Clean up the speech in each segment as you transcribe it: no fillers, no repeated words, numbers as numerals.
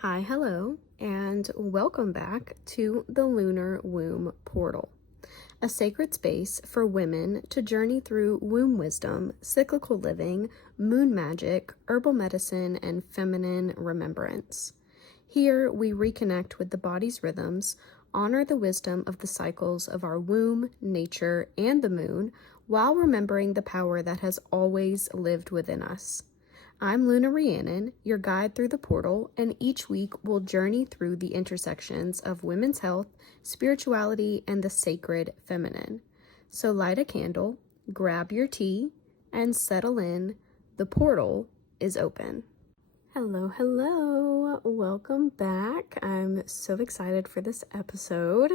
Hi, hello, and welcome back to the Lunar Womb Portal, a sacred space for women to journey through womb wisdom, cyclical living, moon magic, herbal medicine, and feminine remembrance. Here, we reconnect with the body's rhythms, honor the wisdom of the cycles of our womb, nature, and the moon, while remembering the power that has always lived within us. I'm Luna Rhiannon, your guide through the portal, and each week we'll journey through the intersections of women's health, spirituality, and the sacred feminine. So light a candle, grab your tea, and settle in. The portal is open. Hello, hello. Welcome back. I'm so excited for this episode.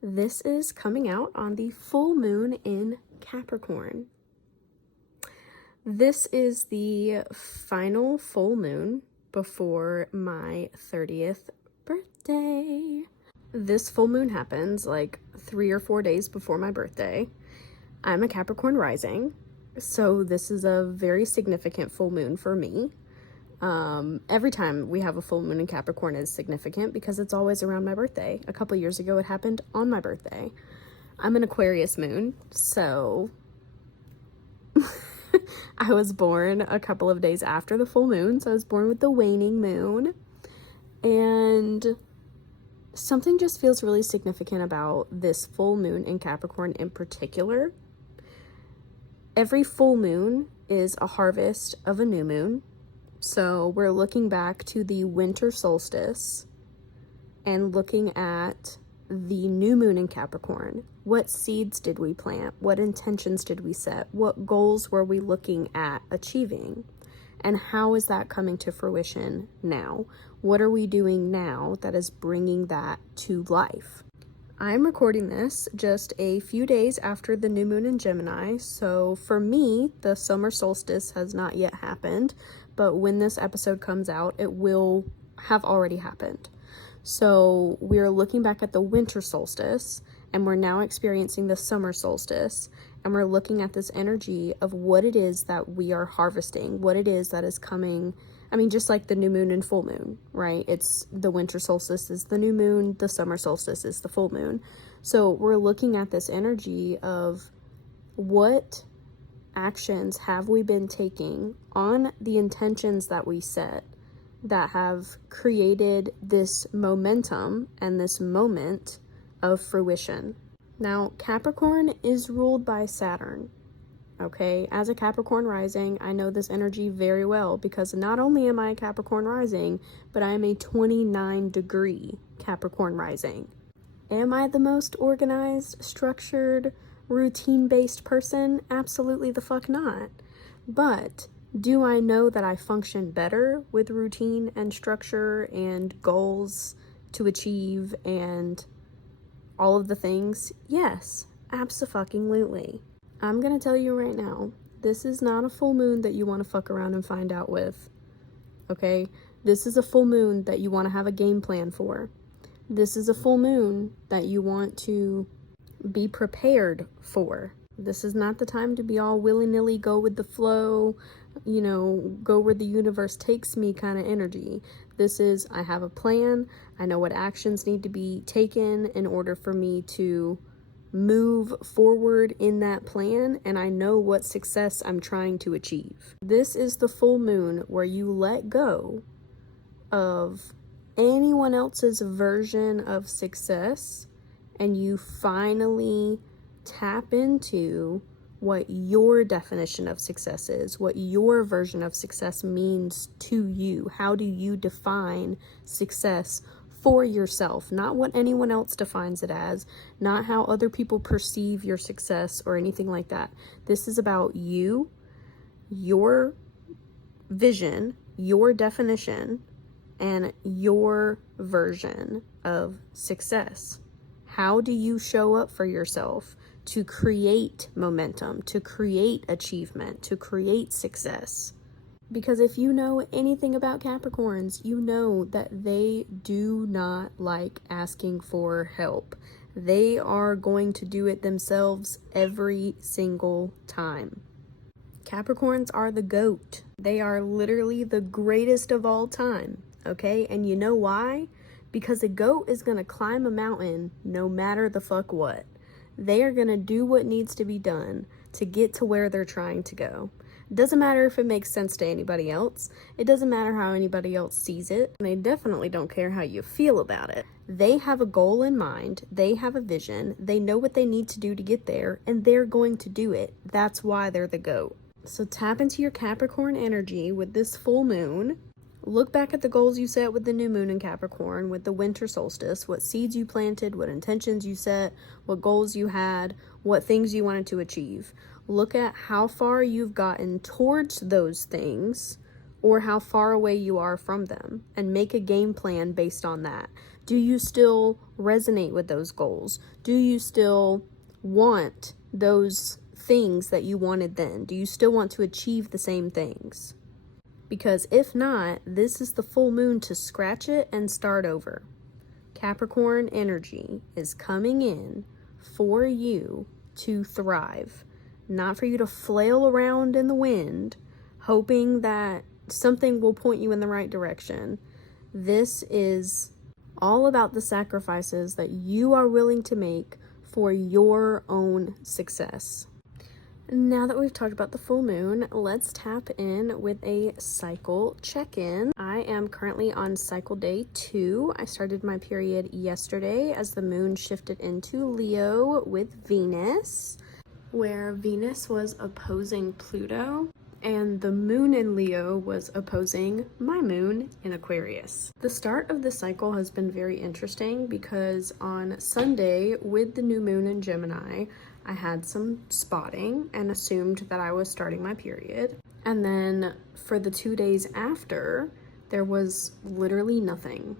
This is coming out on the full moon in Capricorn. This is the final full moon before my 30th birthday. This full moon happens like 3 or 4 days before my birthday. I'm a Capricorn rising, so this is a very significant full moon for me. Every time we have a full moon in Capricorn is significant because it's always around my birthday. A couple years ago, it happened on my birthday. I'm an Aquarius moon, so I was born a couple of days after the full moon, so I was born with the waning moon, and something just feels really significant about this full moon in Capricorn in particular. Every full moon is a harvest of a new moon, so we're looking back to the winter solstice and looking at the new moon in Capricorn. What seeds did we plant? What intentions did we set? What goals were we looking at achieving? And how is that coming to fruition now? What are we doing now that is bringing that to life? I'm recording this just a few days after the new moon in Gemini, so for me, the summer solstice has not yet happened, but when this episode comes out, it will have already happened. So we're looking back at the winter solstice, and we're now experiencing the summer solstice, and we're looking at this energy of what it is that we are harvesting, what it is that is coming. I mean, just like the new moon and full moon, right? It's the winter solstice is the new moon, the summer solstice is the full moon. So we're looking at this energy of what actions have we been taking on the intentions that we set that have created this momentum and this moment of fruition. Now, Capricorn is ruled by Saturn, okay? As a Capricorn rising, I know this energy very well because not only am I a Capricorn rising, but I am a 29-degree Capricorn rising. Am I the most organized, structured, routine-based person? Absolutely the fuck not. But do I know that I function better with routine and structure and goals to achieve and all of the things? Yes, abso-fucking-lutely. I'm gonna tell you right now, this is not a full moon that you want to fuck around and find out with, okay? This is a full moon that you want to have a game plan for. This is a full moon that you want to be prepared for. This is not the time to be all willy-nilly, go with the flow, you know, go where the universe takes me kind of energy. This is, I have a plan, I know what actions need to be taken in order for me to move forward in that plan, and I know what success I'm trying to achieve. This is the full moon where you let go of anyone else's version of success and you finally tap into what your definition of success is, what your version of success means to you. How do you define success for yourself? Not what anyone else defines it as, not how other people perceive your success or anything like that. This is about you, your vision, your definition, and your version of success. How do you show up for yourself to create momentum, to create achievement, to create success? Because if you know anything about Capricorns, you know that they do not like asking for help. They are going to do it themselves every single time. Capricorns are the GOAT. They are literally the greatest of all time. okay? And you know why? Because a goat is going to climb a mountain no matter the fuck what. They are going to do what needs to be done to get to where they're trying to go. It doesn't matter if it makes sense to anybody else. It doesn't matter how anybody else sees it. And they definitely don't care how you feel about it. They have a goal in mind. They have a vision. They know what they need to do to get there, and they're going to do it. That's why they're the goat. So tap into your Capricorn energy with this full moon. Look back at the goals you set with the new moon in Capricorn, with the winter solstice, what seeds you planted, what intentions you set, what goals you had, what things you wanted to achieve. Look at how far you've gotten towards those things or how far away you are from them, and make a game plan based on that. Do you still resonate with those goals? Do you still want those things that you wanted then? Do you still want to achieve the same things? Because if not, this is the full moon to scratch it and start over. Capricorn energy is coming in for you to thrive, not for you to flail around in the wind, hoping that something will point you in the right direction. This is all about the sacrifices that you are willing to make for your own success. Now that we've talked about the full moon, let's tap in with a cycle check-in. I am currently on cycle day 2. I started my period yesterday as the moon shifted into Leo with Venus, where Venus was opposing Pluto and the moon in Leo was opposing my moon in Aquarius. The start of the cycle has been very interesting because on Sunday with the new moon in Gemini, I had some spotting and assumed that I was starting my period. And then for the 2 days after, there was literally nothing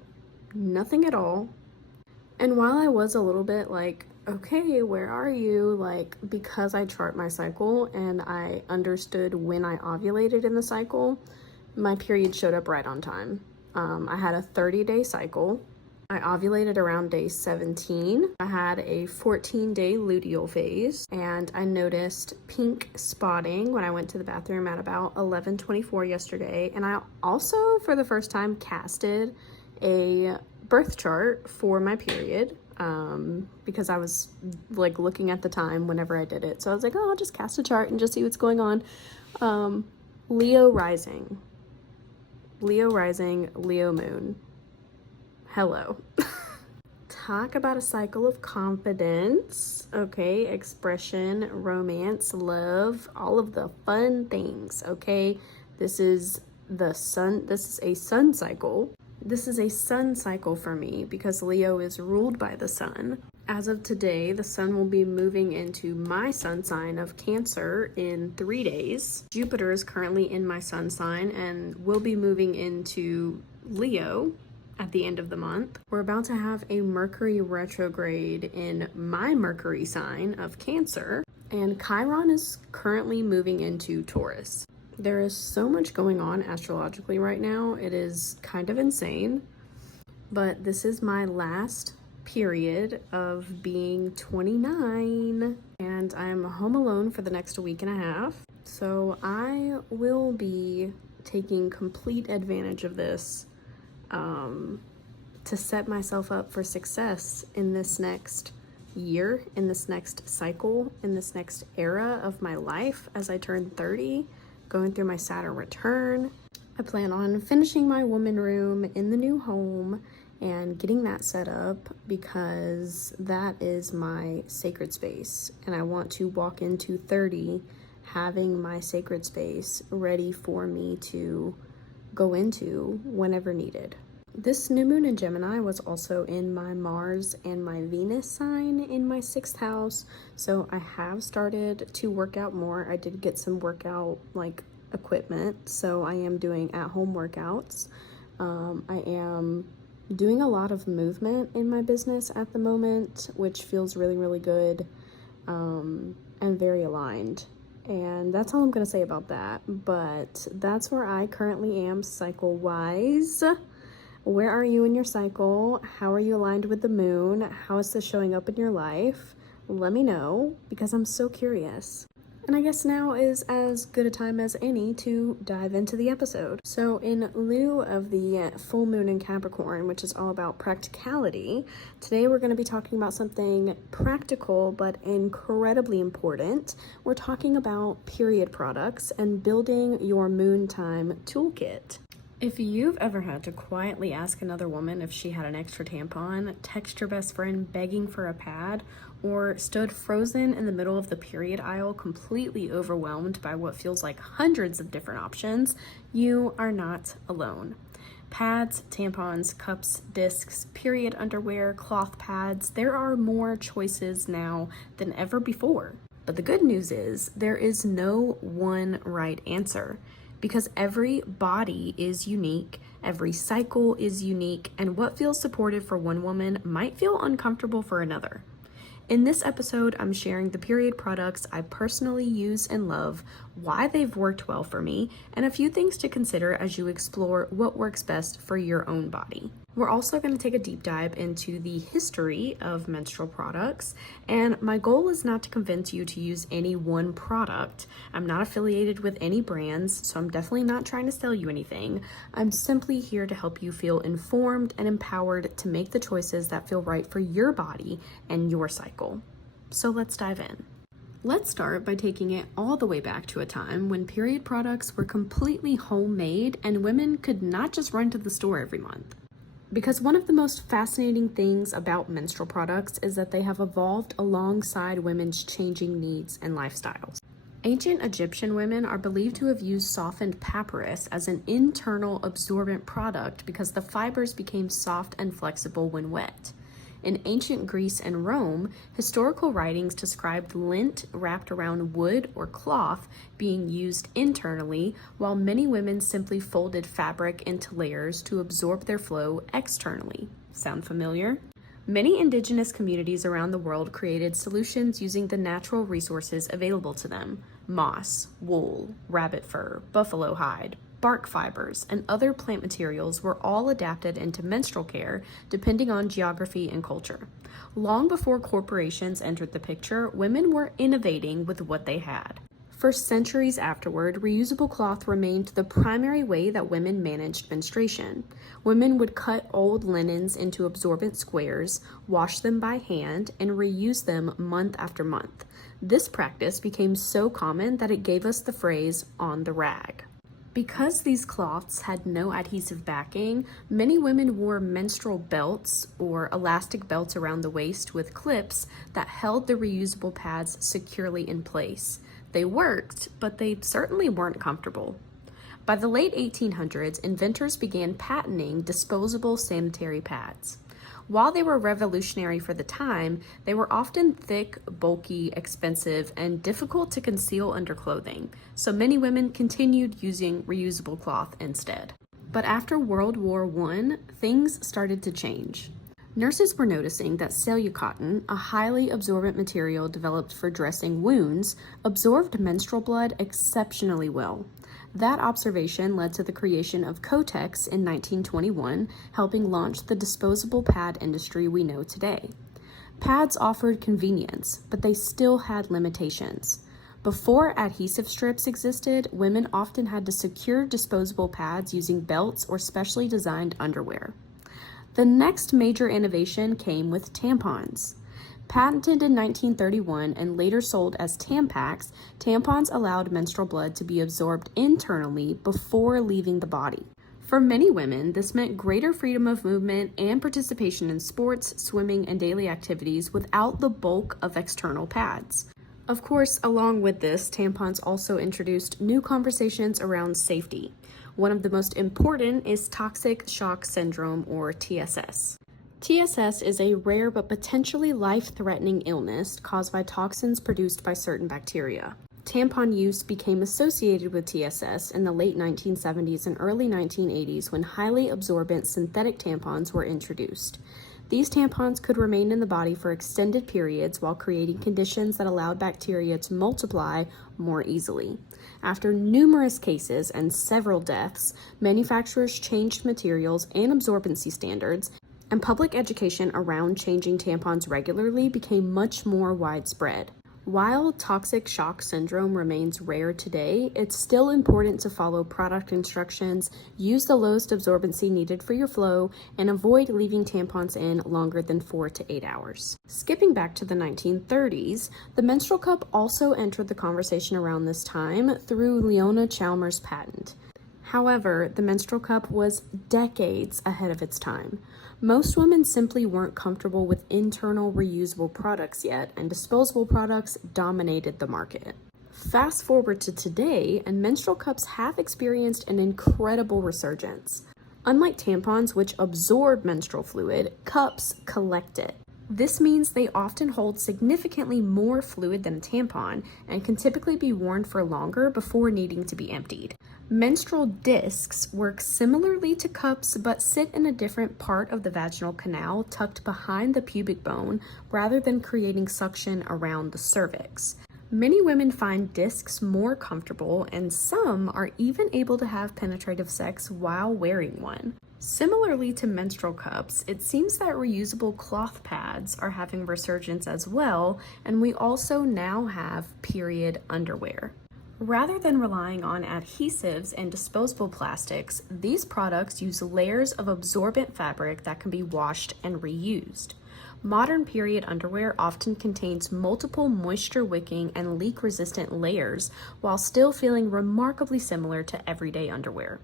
at all. And while I was a little bit like, okay, where are you? Like, because I chart my cycle and I understood when I ovulated in the cycle, my period showed up right on time. I had a 30-day cycle. I ovulated around day 17. I had a 14-day luteal phase, and I noticed pink spotting when I went to the bathroom at about 11:24 yesterday. And I also, for the first time, casted a birth chart for my period, because I was like looking at the time whenever I did it. So I was like, oh, I'll just cast a chart and just see what's going on. Leo rising, Leo moon. Hello. Talk about a cycle of confidence, okay? Expression, romance, love, all of the fun things, okay? This is the sun. This is a sun cycle. This is a sun cycle for me because Leo is ruled by the sun. As of today, the sun will be moving into my sun sign of Cancer in 3 days. Jupiter is currently in my sun sign and will be moving into Leo at the end of the month. We're about to have a Mercury retrograde in my Mercury sign of Cancer, and Chiron is currently moving into Taurus. There is so much going on astrologically right now. It is kind of insane, but this is my last period of being 29, and I'm home alone for the next week and a half. So I will be taking complete advantage of this to set myself up for success in this next year, in this next cycle, in this next era of my life as I turn 30, going through my Saturn return. I plan on finishing my woman room in the new home and getting that set up because that is my sacred space, and I want to walk into 30 having my sacred space ready for me to go into whenever needed. This new moon in Gemini was also in my Mars and my Venus sign in my 6th house, so I have started to work out more. I did get some workout equipment, so I am doing at-home workouts. I am doing a lot of movement in my business at the moment, which feels really, really good, and very aligned. And that's all I'm going to say about that, but that's where I currently am cycle-wise. Where are you in your cycle? How are you aligned with the moon? How is this showing up in your life? Let me know, because I'm so curious. And I guess now is as good a time as any to dive into the episode. So in lieu of the full moon in Capricorn, which is all about practicality, today we're going to be talking about something practical but incredibly important. We're talking about period products and building your moon time toolkit. If you've ever had to quietly ask another woman if she had an extra tampon, text your best friend begging for a pad, or stood frozen in the middle of the period aisle completely overwhelmed by what feels like hundreds of different options, you are not alone. Pads, tampons, cups, discs, period underwear, cloth pads, there are more choices now than ever before. But the good news is there is no one right answer, because every body is unique, every cycle is unique, and what feels supportive for one woman might feel uncomfortable for another. In this episode, I'm sharing the period products I personally use and love, why they've worked well for me, and a few things to consider as you explore what works best for your own body. We're also going to take a deep dive into the history of menstrual products, and my goal is not to convince you to use any one product. I'm not affiliated with any brands, so I'm definitely not trying to sell you anything. I'm simply here to help you feel informed and empowered to make the choices that feel right for your body and your cycle. So let's dive in. Let's start by taking it all the way back to a time when period products were completely homemade and women could not just run to the store every month. Because one of the most fascinating things about menstrual products is that they have evolved alongside women's changing needs and lifestyles. Ancient Egyptian women are believed to have used softened papyrus as an internal absorbent product because the fibers became soft and flexible when wet. In ancient Greece and Rome, historical writings described lint wrapped around wood or cloth being used internally, while many women simply folded fabric into layers to absorb their flow externally. Sound familiar? Many indigenous communities around the world created solutions using the natural resources available to them: moss, wool, rabbit fur, buffalo hide, bark fibers, and other plant materials were all adapted into menstrual care depending on geography and culture. Long before corporations entered the picture, women were innovating with what they had. For centuries afterward, reusable cloth remained the primary way that women managed menstruation. Women would cut old linens into absorbent squares, wash them by hand, and reuse them month after month. This practice became so common that it gave us the phrase "on the rag." Because these cloths had no adhesive backing, many women wore menstrual belts or elastic belts around the waist with clips that held the reusable pads securely in place. They worked, but they certainly weren't comfortable. By the late 1800s, inventors began patenting disposable sanitary pads. While they were revolutionary for the time, they were often thick, bulky, expensive, and difficult to conceal under clothing, so many women continued using reusable cloth instead. But after World War I, things started to change. Nurses were noticing that cellulocotton, a highly absorbent material developed for dressing wounds, absorbed menstrual blood exceptionally well. That observation led to the creation of Kotex in 1921, helping launch the disposable pad industry we know today. Pads offered convenience, but they still had limitations. Before adhesive strips existed, women often had to secure disposable pads using belts or specially designed underwear. The next major innovation came with tampons. Patented in 1931 and later sold as Tampax, tampons allowed menstrual blood to be absorbed internally before leaving the body. For many women, this meant greater freedom of movement and participation in sports, swimming, and daily activities without the bulk of external pads. Of course, along with this, tampons also introduced new conversations around safety. One of the most important is toxic shock syndrome, or TSS. TSS is a rare but potentially life-threatening illness caused by toxins produced by certain bacteria. Tampon use became associated with TSS in the late 1970s and early 1980s when highly absorbent synthetic tampons were introduced. These tampons could remain in the body for extended periods while creating conditions that allowed bacteria to multiply more easily. After numerous cases and several deaths, manufacturers changed materials and absorbency standards, and public education around changing tampons regularly became much more widespread. While toxic shock syndrome remains rare today, it's still important to follow product instructions, use the lowest absorbency needed for your flow, and avoid leaving tampons in longer than 4 to 8 hours. Skipping back to the 1930s, the menstrual cup also entered the conversation around this time through Leona Chalmers' patent. However, the menstrual cup was decades ahead of its time. Most women simply weren't comfortable with internal reusable products yet, and disposable products dominated the market. Fast forward to today, and menstrual cups have experienced an incredible resurgence. Unlike tampons, which absorb menstrual fluid, cups collect it. This means they often hold significantly more fluid than a tampon and can typically be worn for longer before needing to be emptied. Menstrual discs work similarly to cups but sit in a different part of the vaginal canal tucked behind the pubic bone rather than creating suction around the cervix. Many women find discs more comfortable, and some are even able to have penetrative sex while wearing one. Similarly to menstrual cups, it seems that reusable cloth pads are having a resurgence as well, and we also now have period underwear. Rather than relying on adhesives and disposable plastics, these products use layers of absorbent fabric that can be washed and reused. Modern period underwear often contains multiple moisture-wicking and leak-resistant layers while still feeling remarkably similar to everyday underwear.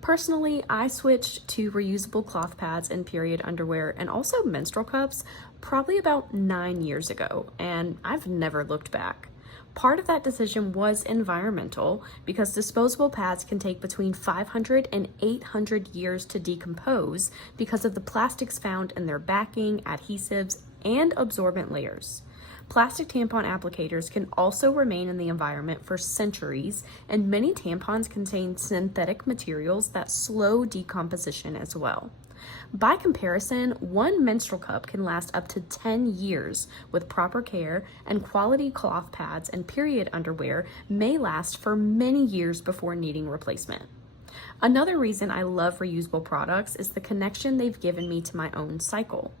Personally, I switched to reusable cloth pads and period underwear and also menstrual cups probably about 9 years ago, and I've never looked back. Part of that decision was environmental because disposable pads can take between 500 and 800 years to decompose because of the plastics found in their backing, adhesives, and absorbent layers. Plastic tampon applicators can also remain in the environment for centuries, and many tampons contain synthetic materials that slow decomposition as well. By comparison, one menstrual cup can last up to 10 years with proper care, and quality cloth pads and period underwear may last for many years before needing replacement. Another reason I love reusable products is the connection they've given me to my own cycle.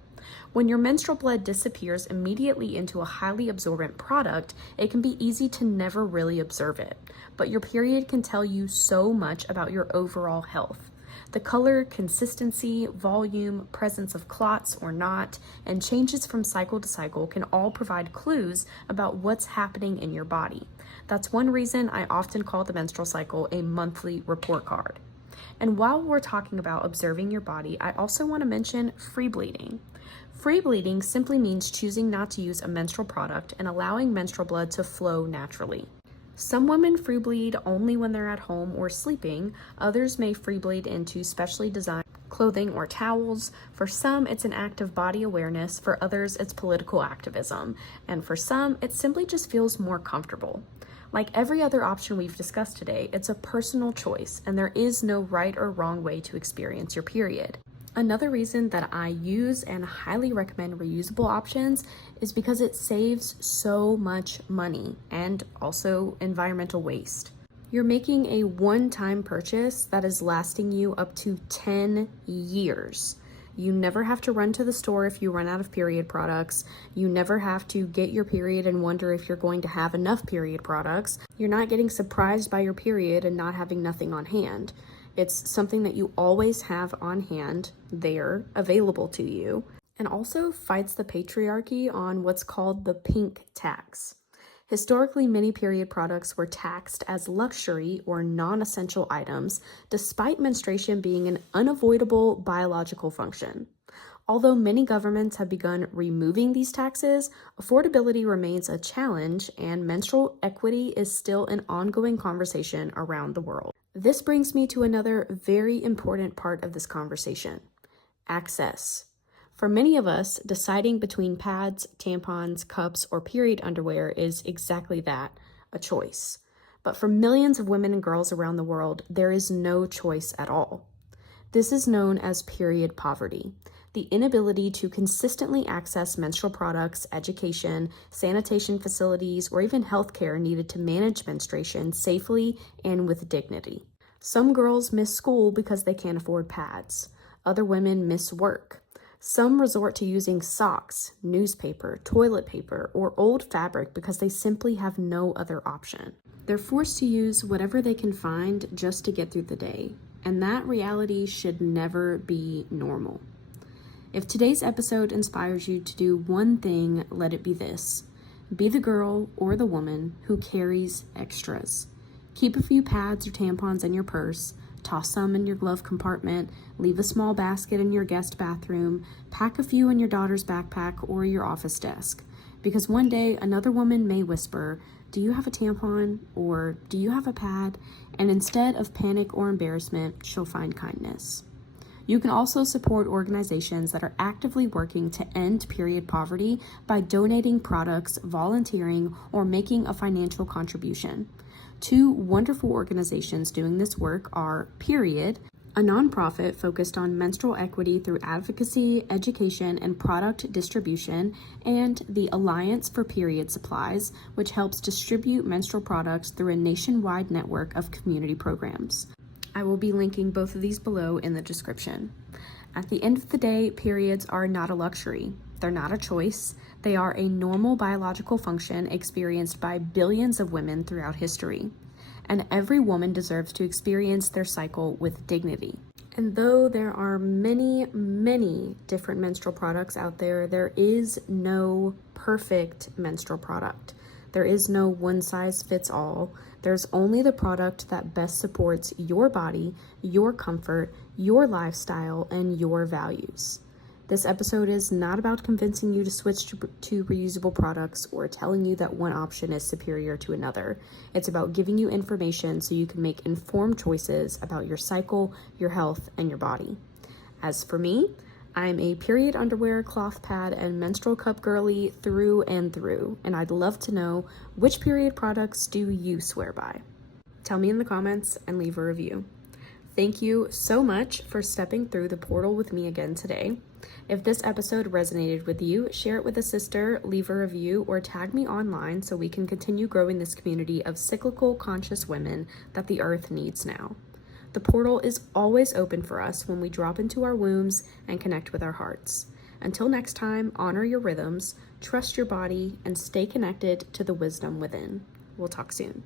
When your menstrual blood disappears immediately into a highly absorbent product, it can be easy to never really observe it, but your period can tell you so much about your overall health. The color, consistency, volume, presence of clots or not, and changes from cycle to cycle can all provide clues about what's happening in your body. That's one reason I often call the menstrual cycle a monthly report card. And while we're talking about observing your body, I also want to mention free bleeding. Free bleeding simply means choosing not to use a menstrual product and allowing menstrual blood to flow naturally. Some women free bleed only when they're at home or sleeping. Others may free bleed into specially designed clothing or towels. For some, it's an act of body awareness. For others, it's political activism. And for some, it simply just feels more comfortable. Like every other option we've discussed today, it's a personal choice, and there is no right or wrong way to experience your period. Another reason that I use and highly recommend reusable options is because it saves so much money and also environmental waste. You're making a one-time purchase that is lasting you up to 10 years. You never have to run to the store if you run out of period products. You never have to get your period and wonder if you're going to have enough period products. You're not getting surprised by your period and not having nothing on hand. It's something that you always have on hand there, available to you, and also fights the patriarchy on what's called the pink tax. Historically, many period products were taxed as luxury or non-essential items, despite menstruation being an unavoidable biological function. Although many governments have begun removing these taxes, affordability remains a challenge, and menstrual equity is still an ongoing conversation around the world. This brings me to another very important part of this conversation: access. For many of us, deciding between pads, tampons, cups, or period underwear is exactly that, a choice. But for millions of women and girls around the world, there is no choice at all. This is known as period poverty, the inability to consistently access menstrual products, education, sanitation facilities, or even healthcare needed to manage menstruation safely and with dignity. Some girls miss school because they can't afford pads. Other women miss work. Some resort to using socks, newspaper, toilet paper, or old fabric because they simply have no other option. They're forced to use whatever they can find just to get through the day, and that reality should never be normal. If today's episode inspires you to do one thing, let it be this. Be the girl or the woman who carries extras. Keep a few pads or tampons in your purse, toss some in your glove compartment, leave a small basket in your guest bathroom, pack a few in your daughter's backpack or your office desk. Because one day another woman may whisper, "Do you have a tampon?" or "Do you have a pad?" And instead of panic or embarrassment, she'll find kindness. You can also support organizations that are actively working to end period poverty by donating products, volunteering, or making a financial contribution. Two wonderful organizations doing this work are Period, a nonprofit focused on menstrual equity through advocacy, education, and product distribution, and the Alliance for Period Supplies, which helps distribute menstrual products through a nationwide network of community programs. I will be linking both of these below in the description. At the end of the day, periods are not a luxury. They're not a choice. They are a normal biological function experienced by billions of women throughout history. And every woman deserves to experience their cycle with dignity. And though there are many, many different menstrual products out there, there is no perfect menstrual product. There is no one size fits all. There's only the product that best supports your body, your comfort, your lifestyle, and your values. This episode is not about convincing you to switch to reusable products or telling you that one option is superior to another. It's about giving you information so you can make informed choices about your cycle, your health, and your body. As for me, I'm a period underwear, cloth pad, and menstrual cup girly through and through, and I'd love to know, which period products do you swear by? Tell me in the comments and leave a review. Thank you so much for stepping through the portal with me again today. If this episode resonated with you, share it with a sister, leave a review, or tag me online so we can continue growing this community of cyclical conscious women that the earth needs now. The portal is always open for us when we drop into our wombs and connect with our hearts. Until next time, honor your rhythms, trust your body, and stay connected to the wisdom within. We'll talk soon.